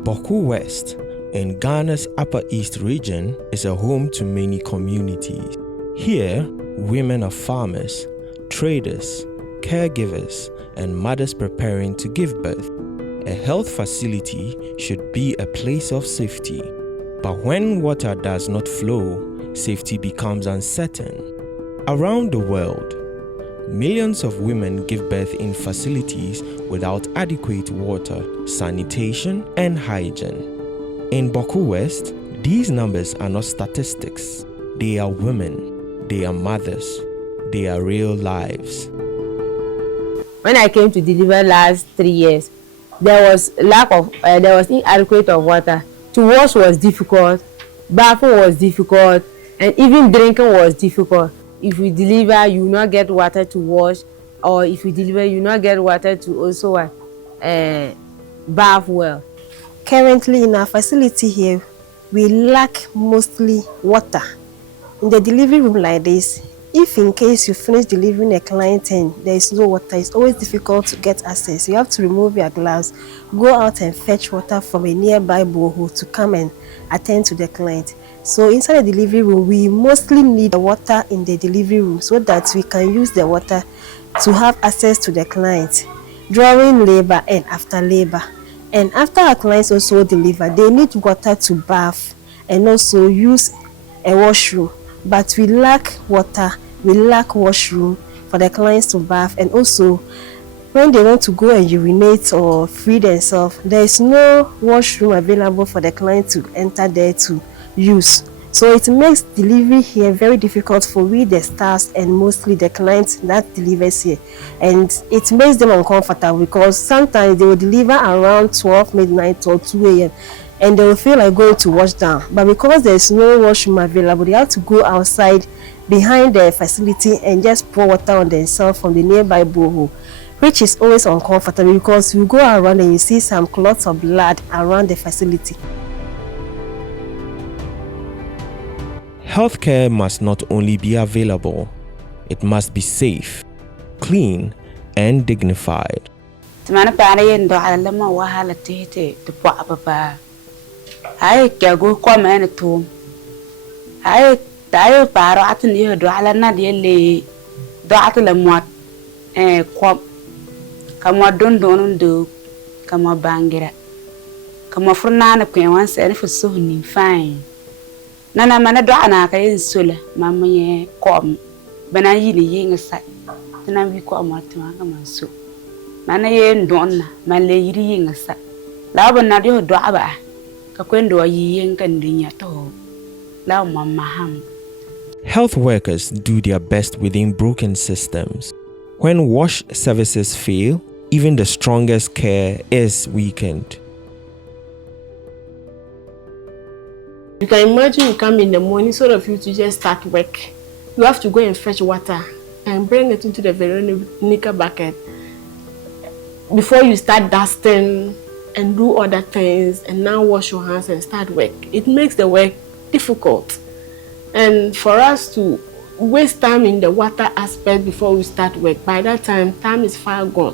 Boku West, in Ghana's Upper East region, is a home to many communities. Here, women are farmers, traders, caregivers, and mothers preparing to give birth. A health facility should be a place of safety. But when water does not flow, safety becomes uncertain. Around the world, millions of women give birth in facilities without adequate water, sanitation, and hygiene. In Boku West, these numbers are not statistics. They are women, they are mothers, they are real lives. When I came to deliver last 3 years, there was inadequate of water. To wash was difficult, bathing was difficult, and even drinking was difficult. If you deliver, you not get water to wash, or if you deliver, you not get water to also bath well. Currently in our facility here, we lack mostly water. In the delivery room like this, if in case you finish delivering a client and there is no water, it's always difficult to get access. You have to remove your gloves, go out and fetch water from a nearby borehole to come and attend to the client. So inside the delivery room, we mostly need the water in the delivery room so that we can use the water to have access to the client during labor and after labor. And after our clients also deliver, they need water to bath and also use a washroom. But we lack water, we lack washroom for the clients to bath, and also when they want to go and urinate or free themselves, there is no washroom available for the client to enter there to use. So it makes delivery here very difficult for we the staffs and mostly the clients that delivers here, and it makes them uncomfortable because sometimes they will deliver around 12 midnight or 2 a.m. and they will feel like going to wash down, but because there is no washroom available, they have to go outside behind the facility and just pour water on themselves from the nearby borehole, which is always uncomfortable because you go around and you see some clots of blood around the facility. Healthcare must not only be available, it must be safe, clean, and dignified. Ai kya go come and to ai tayo paro atni do ala na de le do atla mwat kom kama don do kama bangira kama furna na kwen wan se fu so ni fine nana mana do ana ka yin sula mamye kom bana yi ni yin sa tana wi ko amatma kama so nana yen don na man le yiri yin sa la ban na do aba. Health workers do their best within broken systems. When wash services fail, even the strongest care is weakened. You can imagine you come in the morning, sort of you to just start work. You have to go and fetch water and bring it into the Veronica bucket before you start dusting and do other things, and now wash your hands and start work. It makes the work difficult. And for us to waste time in the water aspect before we start work, by that time is far gone,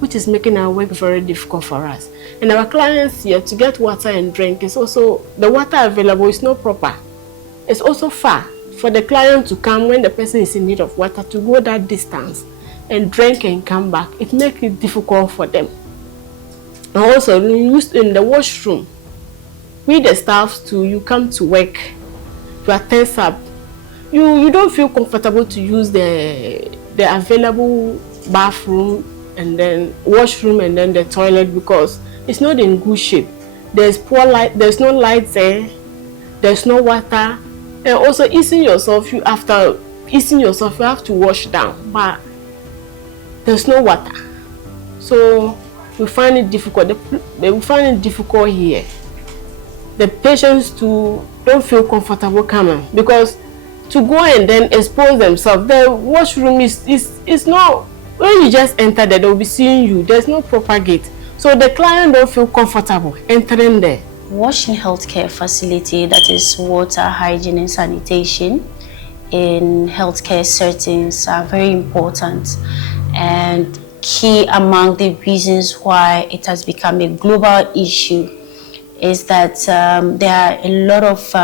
which is making our work very difficult for us. And our clients here, to get water and drink, is also, the water available is not proper. It's also far for the client to come when the person is in need of water, to go that distance and drink and come back. It makes it difficult for them. And also, used in the washroom, we the staffs too, you come to work, you are tense up, you don't feel comfortable to use the available bathroom and then washroom and then the toilet because it's not in good shape. There's poor light, there's no light there, there's no water, and also after easing yourself, you have to wash down, but there's no water. So we find it difficult. We find it difficult here. The patients too don't feel comfortable coming because to go and then expose themselves, the washroom is not, when you just enter there, they'll be seeing you. There's no proper gate. So the client don't feel comfortable entering there. Washing healthcare facility, that is water, hygiene, and sanitation in healthcare settings are very important and key among the reasons why it has become a global issue is that there are a lot of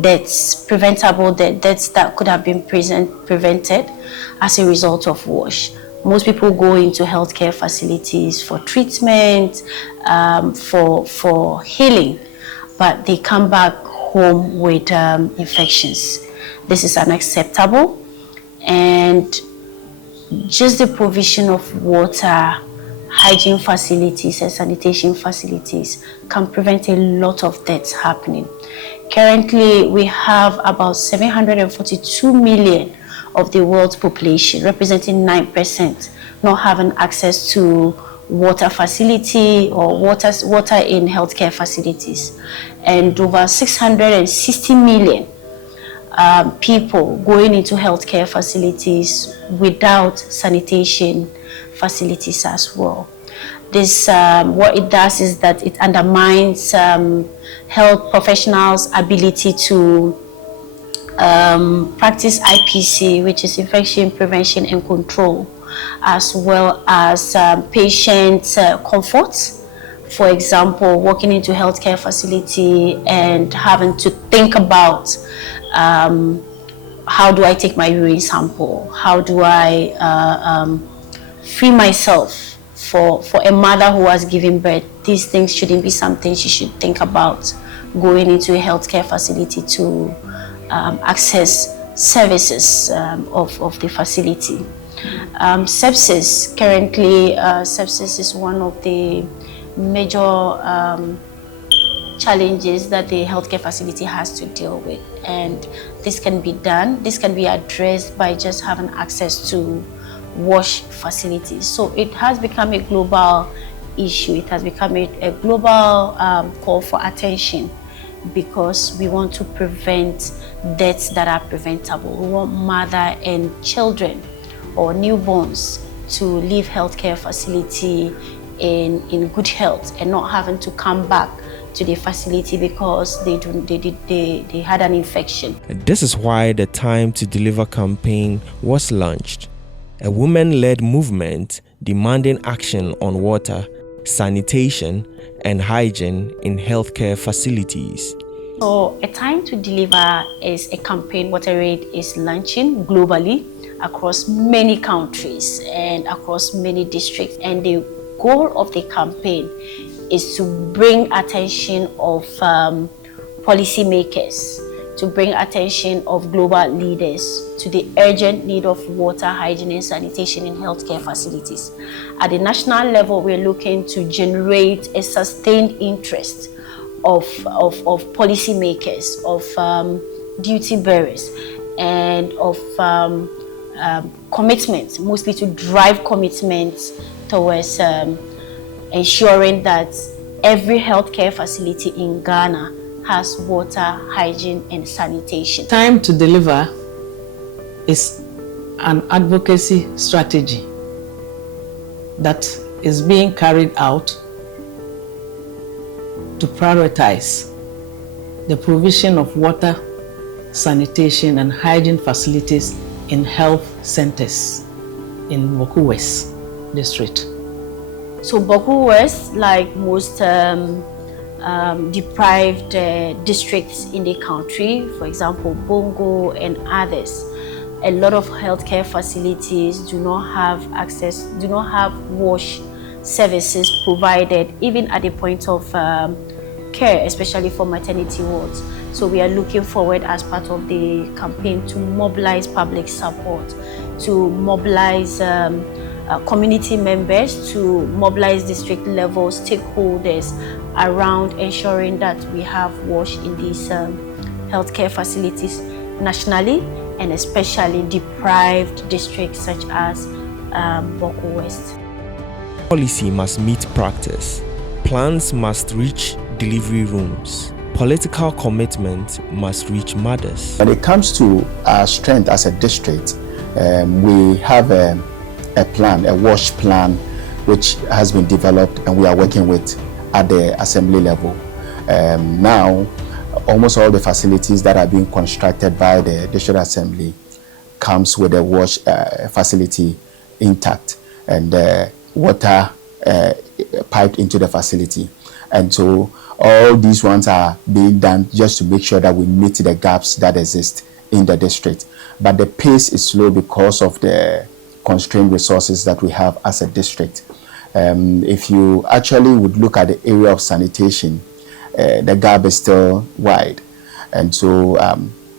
deaths, preventable deaths that could have been prevented as a result of WASH. Most people go into healthcare facilities for treatment, for healing, but they come back home with infections. This is unacceptable, and just the provision of water, hygiene facilities and sanitation facilities can prevent a lot of deaths happening. Currently, we have about 742 million of the world's population, representing 9%, not having access to water facility or water in healthcare facilities, and over 660 million people going into healthcare facilities without sanitation facilities as well. This, what it does is that it undermines health professionals' ability to practice IPC, which is infection prevention and control, as well as patient comfort. For example, walking into healthcare facility and having to think about how do I take my urine sample? How do I free myself? For a mother who has given birth, these things shouldn't be something she should think about going into a healthcare facility to access services of the facility. Sepsis, currently sepsis is one of the major challenges that the healthcare facility has to deal with, and this can be done, this can be addressed by just having access to WASH facilities. So it has become a global issue, it has become a global call for attention, because we want to prevent deaths that are preventable. We want mother and children or newborns to leave healthcare facility in good health and not having to come back to the facility because they had an infection. This is why the Time to Deliver campaign was launched, a women-led movement demanding action on water, sanitation, and hygiene in healthcare facilities. So, A Time to Deliver is a campaign WaterAid is launching globally across many countries and across many districts. And the goal of the campaign is to bring attention of policymakers, to bring attention of global leaders to the urgent need of water, hygiene, and sanitation in healthcare facilities. At the national level, we're looking to generate a sustained interest of policymakers, of duty bearers, and of commitment, mostly to drive commitments towards ensuring that every healthcare facility in Ghana has water, hygiene, and sanitation. Time to Deliver is an advocacy strategy that is being carried out to prioritize the provision of water, sanitation, and hygiene facilities in health centers in Boku West District. So Boku West, like most deprived districts in the country, for example, Bongo and others, a lot of healthcare facilities do not have access, do not have WASH services provided, even at the point of care, especially for maternity wards. So we are looking forward, as part of the campaign, to mobilize public support, to mobilize community members, to mobilize district level stakeholders around ensuring that we have WASH in these healthcare facilities nationally, and especially deprived districts such as Boku West. Policy must meet practice. Plans must reach delivery rooms. Political commitment must reach mothers. When it comes to our strength as a district, we have a plan, a WASH plan, which has been developed and we are working with at the assembly level. Now, almost all the facilities that are being constructed by the district assembly comes with a WASH facility intact and water piped into the facility. And so All these ones are being done just to make sure that we meet the gaps that exist in the district. But the pace is slow because of the constrained resources that we have as a district. If you actually would look at the area of sanitation, the gap is still wide. And so,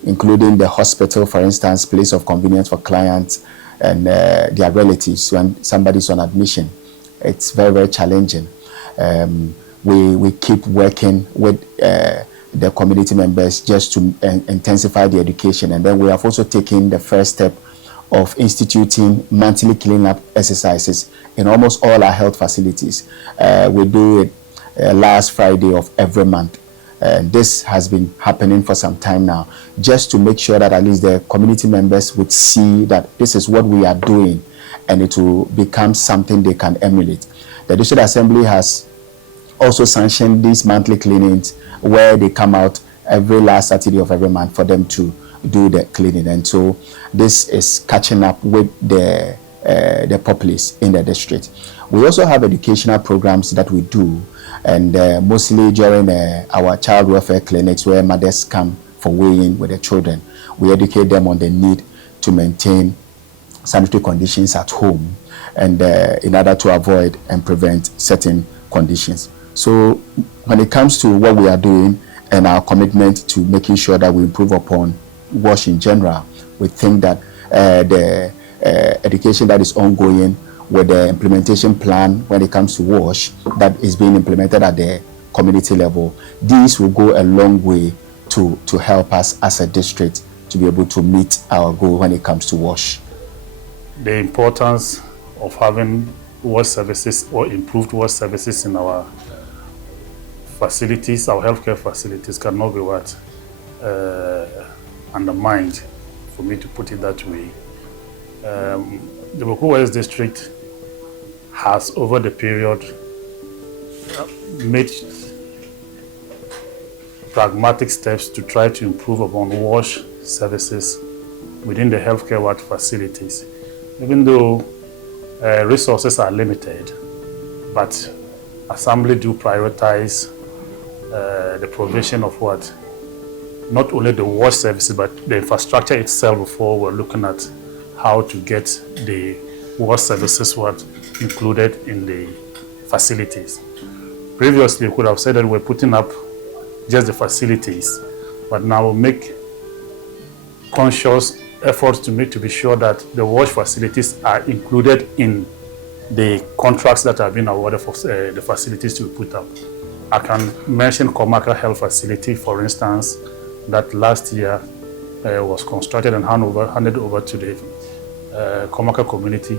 including the hospital, for instance, place of convenience for clients and their relatives when somebody's on admission, it's very, very challenging. We keep working with the community members just to intensify the education. And then we have also taken the first step of instituting monthly cleanup exercises in almost all our health facilities. We do it last Friday of every month. This has been happening for some time now, just to make sure that at least the community members would see that this is what we are doing and it will become something they can emulate. The District Assembly has also sanctioned these monthly cleanings where they come out every last Saturday of every month for them to do the cleaning. And so this is catching up with the populace in the district. We also have educational programs that we do, and mostly during our child welfare clinics where mothers come for weighing with their children. We educate them on the need to maintain sanitary conditions at home and in order to avoid and prevent certain conditions. So when it comes to what we are doing and our commitment to making sure that we improve upon WASH in general, we think that the education that is ongoing with the implementation plan when it comes to WASH that is being implemented at the community level, these will go a long way to help us as a district to be able to meet our goal when it comes to WASH. The importance of having WASH services or improved WASH services in our facilities, our healthcare facilities, cannot be undermined, for me to put it that way. The Boko West District has, over the period, made pragmatic steps to try to improve upon WASH services within the healthcare ward facilities. Even though resources are limited, but Assembly do prioritize the provision of what? Not only the WASH services, but the infrastructure itself before we're looking at how to get the WASH services included in the facilities. Previously, we could have said that we're putting up just the facilities, but now we'll make conscious efforts to be sure that the WASH facilities are included in the contracts that have been awarded for the facilities to be put up. I can mention Komaka Health Facility, for instance, that last year was constructed and handed over to the Komaka community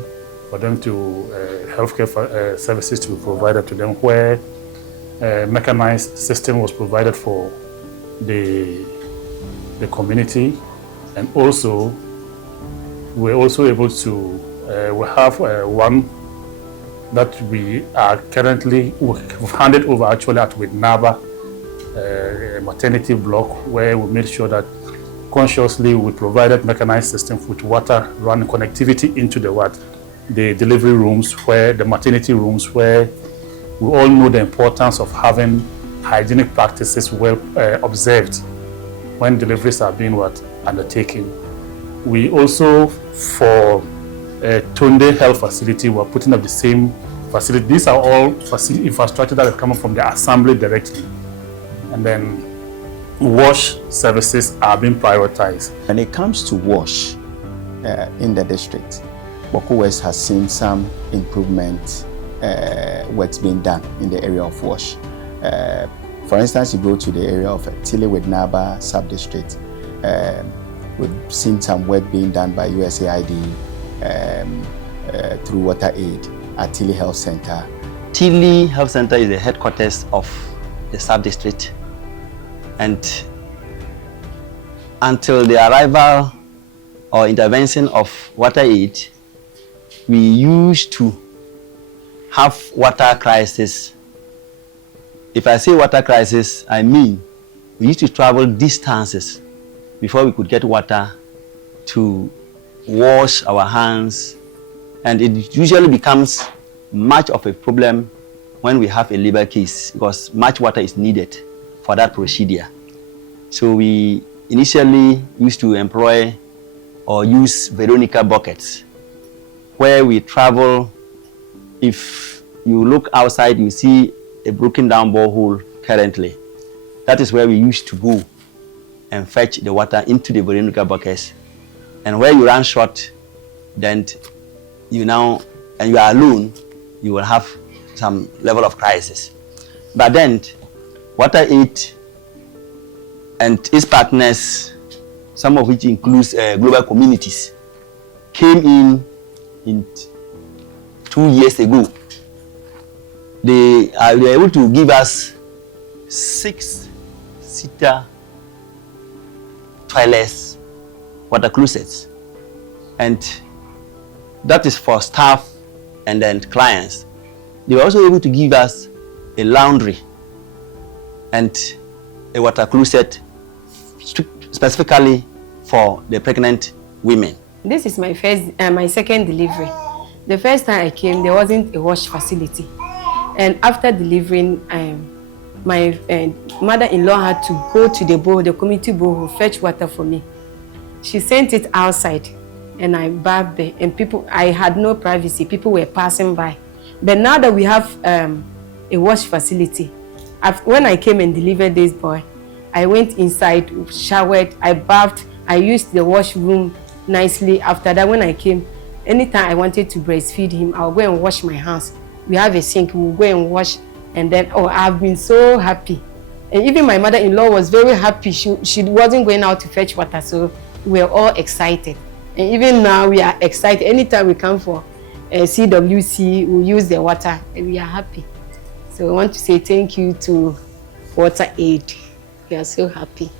for them to healthcare services to be provided to them, where a mechanized system was provided for the community. And also, we're also able to, we have one that we are currently, we've handed over actually at Widnaba, maternity block, where we made sure that consciously we provided mechanized systems with water running connectivity into the delivery rooms, where the maternity rooms, where we all know the importance of having hygienic practices well observed when deliveries are being undertaken. We also, for Tunde Health Facility, we're putting up the same facility. These are all infrastructure that are coming from the Assembly directly. And then WASH services are being prioritized. When it comes to WASH in the district, Boko West has seen some improvement works being done in the area of WASH. For instance, you go to the area of Tili with Naba sub-district, we've seen some work being done by USAID through WaterAid at Tili Health Center. Tili Health Center is the headquarters of the sub-district, and until the arrival or intervention of WaterAid, we used to have water crisis. If I say water crisis, I mean we used to travel distances before we could get water to wash our hands, and it usually becomes much of a problem when we have a labor case, because much water is needed for that procedure. So we initially used to employ or use Veronica buckets, where we travel. If you look outside, you see a broken down borehole currently. That is where we used to go and fetch the water into the Veronica buckets. And where you run short, then you are alone, you will have some level of crisis. But then WaterAid and its partners, some of which includes global communities, came in 2 years ago. They were able to give us 6-seater toilets, water closets, and that is for staff and then clients. They were also able to give us a laundry and a water closet specifically for the pregnant women. This is my second delivery. The first time I came, there wasn't a wash facility. And after delivering, my mother-in-law had to go to the community borehole, fetch water for me. She sent it outside, and I bathed there. And I had no privacy. People were passing by. But now that we have a wash facility, when I came and delivered this boy, I went inside, showered, I bathed, I used the washroom nicely. After that, when I came, anytime I wanted to breastfeed him, I'll go and wash my hands. We have a sink, we'll go and wash, and then, I've been so happy. And even my mother-in-law was very happy. She wasn't going out to fetch water, so we're all excited. And even now, we are excited. Anytime we come for CWC, we use the water, and we are happy. So I want to say thank you to WaterAid. We are so happy.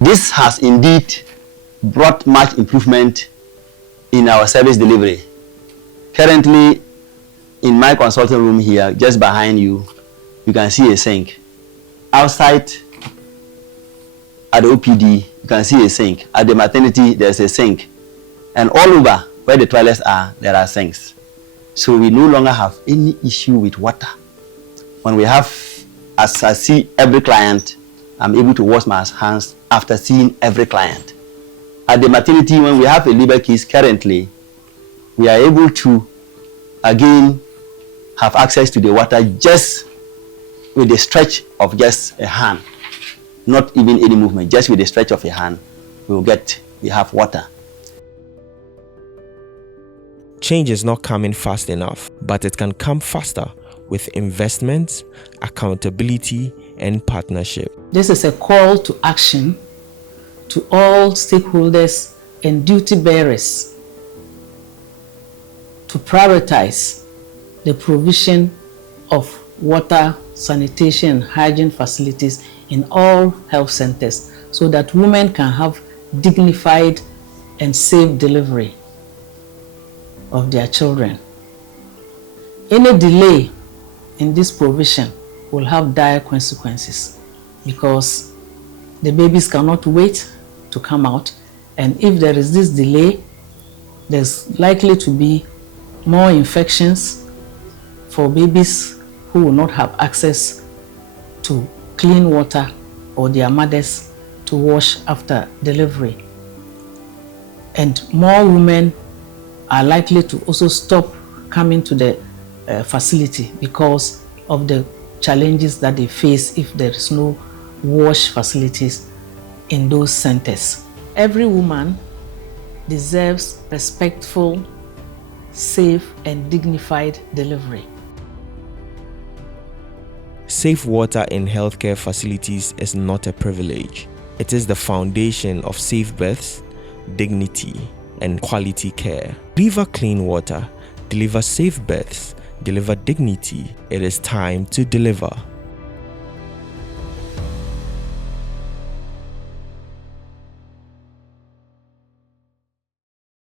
This has indeed brought much improvement in our service delivery. Currently, in my consulting room here, just behind you, you can see a sink. Outside at the OPD, you can see a sink. At the maternity, there's a sink. And all over where the toilets are, there are sinks. So we no longer have any issue with water. When we have, as I see every client, I'm able to wash my hands after seeing every client. At the maternity, when we have a labor case currently, we are able to, again, have access to the water just with the stretch of just a hand. Not even any movement, just with the stretch of a hand, we have water. Change is not coming fast enough, but it can come faster with investments, accountability, and partnership. This is a call to action to all stakeholders and duty bearers to prioritize the provision of water, sanitation, and hygiene facilities in all health centers so that women can have dignified and safe delivery of their children. Any delay in this provision will have dire consequences because the babies cannot wait to come out, and if there is this delay, there's likely to be more infections for babies who will not have access to clean water or their mothers to wash after delivery. And more women are likely to also stop coming to the facility because of the challenges that they face if there is no wash facilities in those centers. Every woman deserves respectful, safe, and dignified delivery. Safe water in healthcare facilities is not a privilege. It is the foundation of safe births, dignity, and quality care. Deliver clean water, deliver safe births, deliver dignity. It is time to deliver.